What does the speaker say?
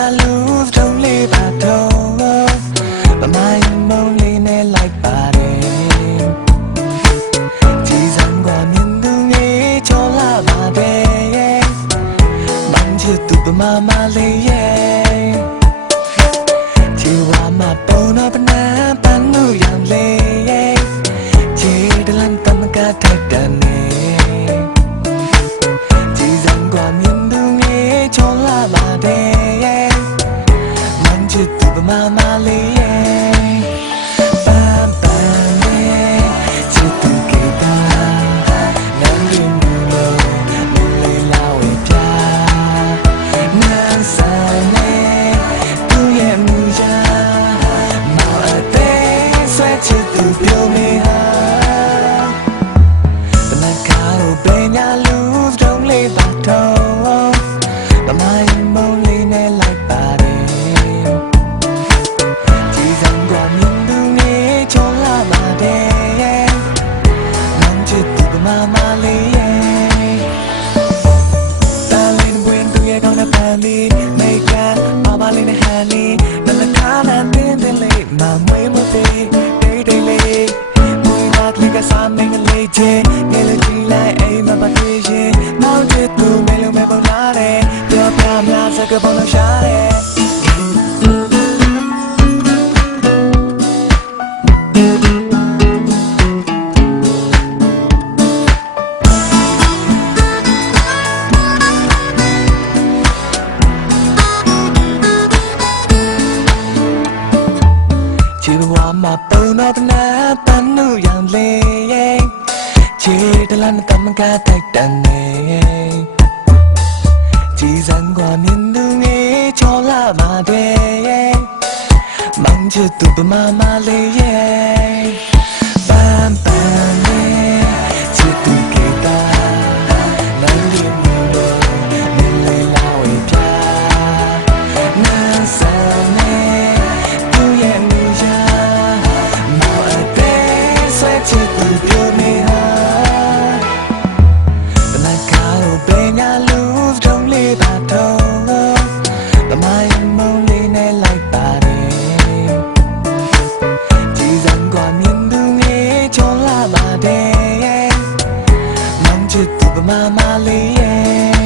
I lose, don't leave I don't But my lonely ne like body Teasan gwa min du ne cho la ba de Man chi tu pa ma ma le ye Chi wa ma po na pa na pa nu yang le ye Chi de lan ka ma ka ta ပမာမ မာမလေးရဲ့တာလင်းဝင်သူရဲ့ကောင်းတဲ့ပန်းလေးမိတ်ကပါပါလေးနဲ့ဟန်လေးနနခါနဲ့တင်းတင်းလေးမမွေးမသေးတိတ်တိတ်လေး Muy más que que sabe en el leche Que le di la ey me pa' que ye No te မှာပုံတော့တနာပန်းနုရောင်လေးချီတလန်ကမကတိုက်တန်နေကြည်စံကွာမြင်သူငယ်ချောလာပါတယ်မောင်ချစ်သူပမာမလေးရဲ့ ချစ်သူဗမာမလေးရဲ့